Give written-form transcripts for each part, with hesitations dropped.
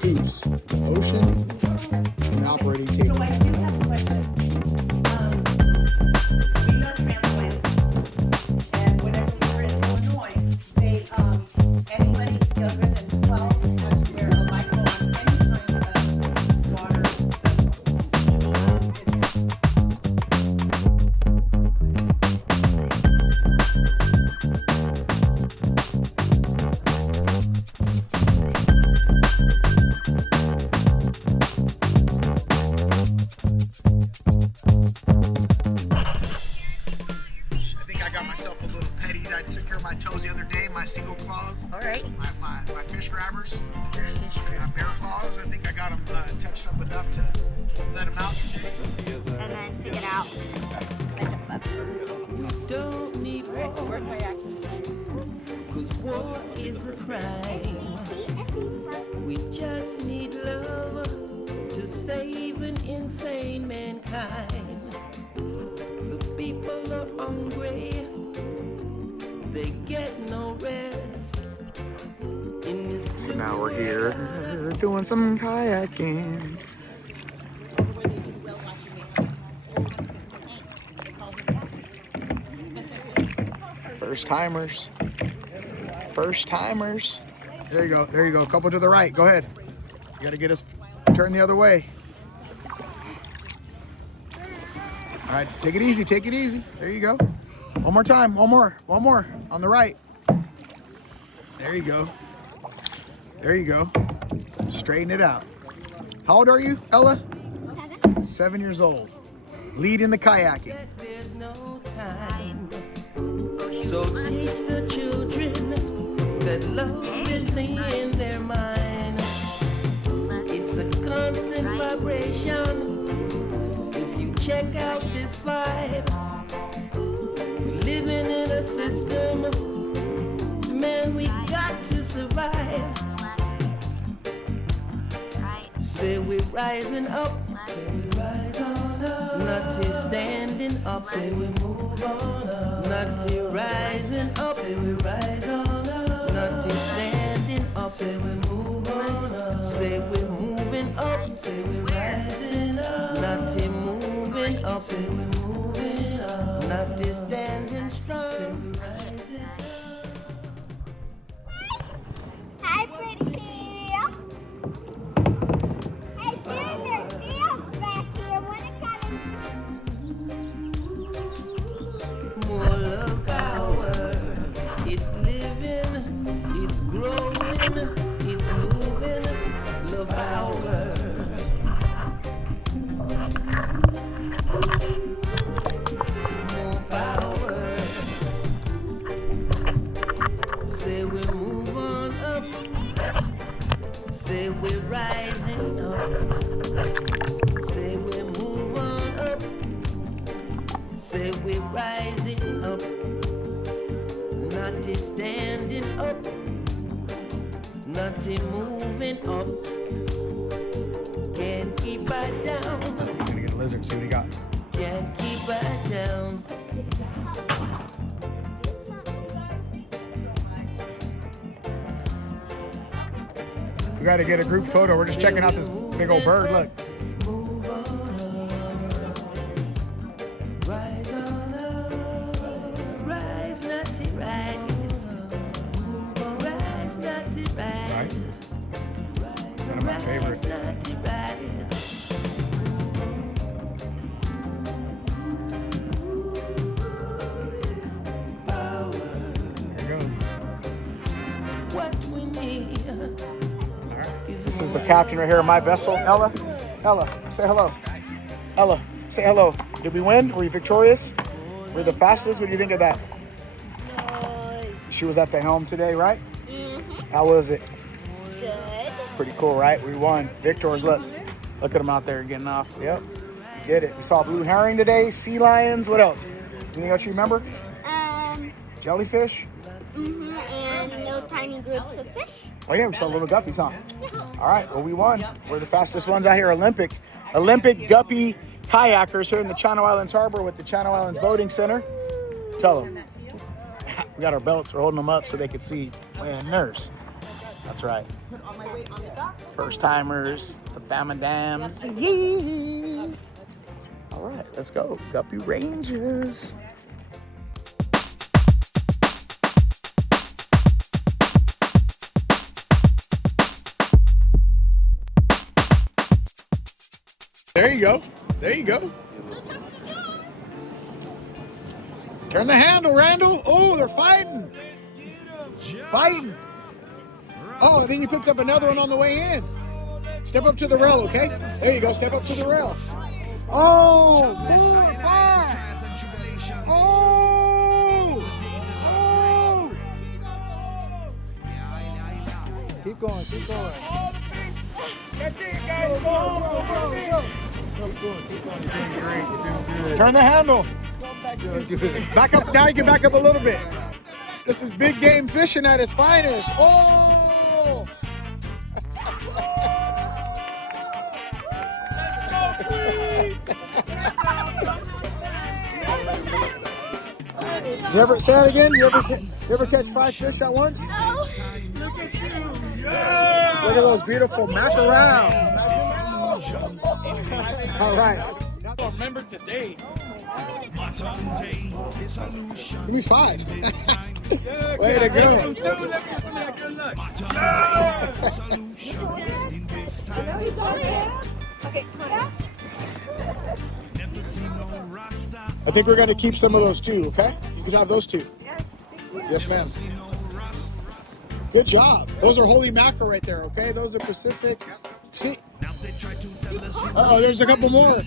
peeps. Ocean and operating table. So I do have a question. We love transplants, and whenever we were in Illinois, they anybody younger than 12 had to wear a lipo on any kind of water I think I got myself a little petty. I took care of my toes the other day, my single claws. All right. My fish grabbers. My bear claws. I think I got them touched up enough to let them out today. And then take it out. Don't need war, cause war is a crime. We just need love to save an insane mankind. The people are hungry, they get no rest. In this So now we're here doing some kayaking. First timers. First timers. There you go. There you go. A couple to the right. Go ahead. You got to get us turn the other way. All right. Take it easy. Take it easy. There you go. One more time. One more. One more. On the right. There you go. There you go. Straighten it out. How old are you, Ella? 7 years old. Leading the kayaking. there's no time. So teach the children that love is in their mind. It's a constant vibration. If you check out this vibe, we're living in a system. Man, we got to survive. Say we're rising up. Say we rise on up. Not till standing up. Say we move on up. Not till rising up. Say we rise on up. Not till standing up. Say we move on up. Say we're moving up. Say we rising up. Not till moving up. Say we moving up. Not till standing strong. Say we rising up. Hi, pretty Pier. Hey, Pier, there's seals back here. Wanna More love power. It's living, it's growing, it's moving. Love power. More power. Say we move on up. Say we're rising up. Say we move on up. Say we're rising up, not to standing up, not to moving up. Can't keep right down, We're gonna get a lizard. See what he got. can't keep right down. We got to get a group photo. We're just checking out this big old bird. Look. Move on up, rise on up, rise not to rise, rise not to rise, One of my favorite. rise not to rise. There it goes. What we need All right. This is the captain right here of my vessel, Ella. Ella, say hello. Ella, say hello. Did we win? Were you victorious? We're the fastest. What do you think of that? She was at the helm today, right? Mm-hmm. How was it? Good. Pretty cool, right? We won. Victors, look. Look at them out there getting off. Yep. We did it. We saw blue herring today, sea lions. What else? Anything else you remember? Jellyfish? And no tiny groups of fish. Oh yeah, we saw little guppies, huh? All right, well we won. We're the fastest ones out here. Olympic Guppy kayakers here in the Channel Islands Harbor with the Channel Islands Boating Center. Tell them. We got our belts. We're holding them up so they can see. Man, nurse. That's right. Put all my weight on the dock. First timers, the fam and dams. Yee! All right, let's go. Guppy Ranges. There you go. There you go. Turn the handle, Randall. Oh, they're fighting. Fighting. Oh, I think you picked up another one on the way in. Step up to the rail, okay? There you go. Step up to the rail. Oh, pull it back. Oh. Oh. Keep going. Keep going. That's it, guys. Go. Keep going. You're doing great. You're doing good. Turn the handle. Back up. Now you can back up a little bit. This is big game fishing at its finest. Oh! You ever say that again? You ever catch 5 fish at once? No. Look at those beautiful mackerel. All right. Remember today. Give me 5. Way to go. Okay, come on. I think we're going to keep some of those too, okay? You can have those too. Yes, ma'am. Good job. Those are holy mackerel right there, okay? Those are Pacific. See? Uh-oh, there's a couple more.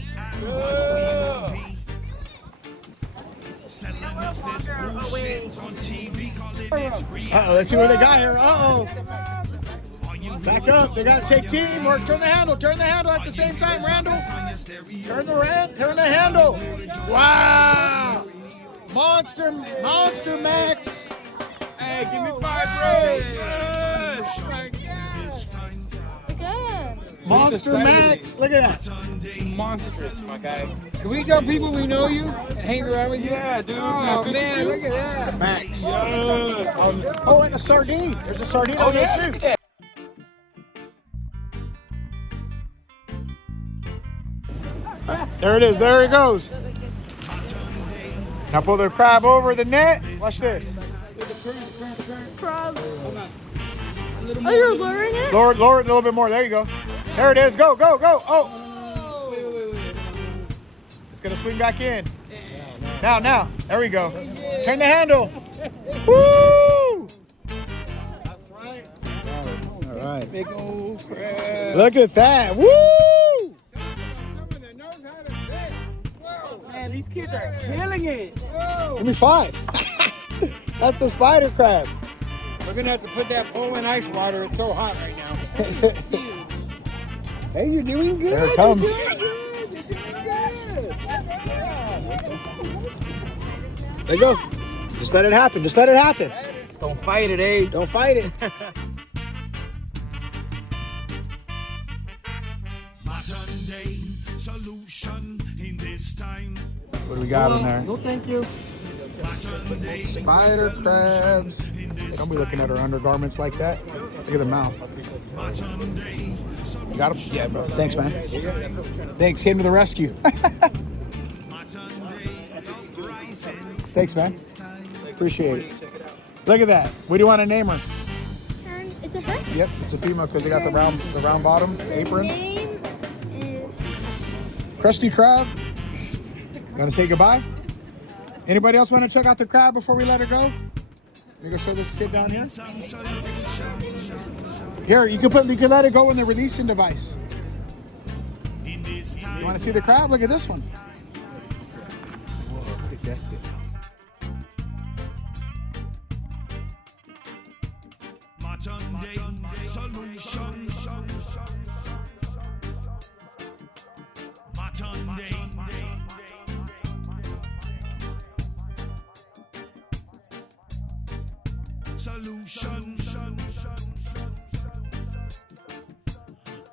Uh-oh, let's see what they got here. Uh-oh. Back up. They got to take teamwork. Turn the handle. Turn the handle at the same time, Randall. Turn the handle. Wow. Monster Max. Hey, give me 5 rolls. Good. Monster Max. Look at that. Monstrous, my guy. Can we tell people we know you and hang around with you? Yeah, dude. Oh, man, look at that. Max. Yes. Oh, and a sardine. There's a sardine on there too. Yeah. There it is. There it goes. Now pull the crab over the net. Watch this. Crab. Oh, you're lowering it? Lower it a little bit more. There you go. There it is. Go, go, go. Oh. It's going to swing back in. Now. There we go. Turn the handle. Woo! That's right. All right. Big old crab. Look at that. Woo! Man, these kids are killing it. Give me 5. That's a spider crab. We're going to have to put that pole in ice water. It's so hot right now. Hey, you're doing good. There it comes. You're doing good. There you go. Just let it happen. Just let it happen. Don't fight it, eh? Don't fight it. What do we got in there? No, thank you. Spider crabs. Don't be looking at her undergarments like that. Look at the mouth. You got them? Yeah, bro. Thanks, man. Thanks. Came to the rescue. Thanks, man. Appreciate it. Look at that. What do you want to name her? It's a her? Yep, it's a female because they got the round bottom, the apron. Name is Krusty Krab. Gonna say goodbye? Anybody else want to check out the crab before we let her go? You go show this kid down here. Here, you can let it go in the releasing device. You want to see the crab? Look at this one. Whoa, look at that thing. Solution.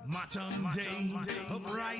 Matin day of rise.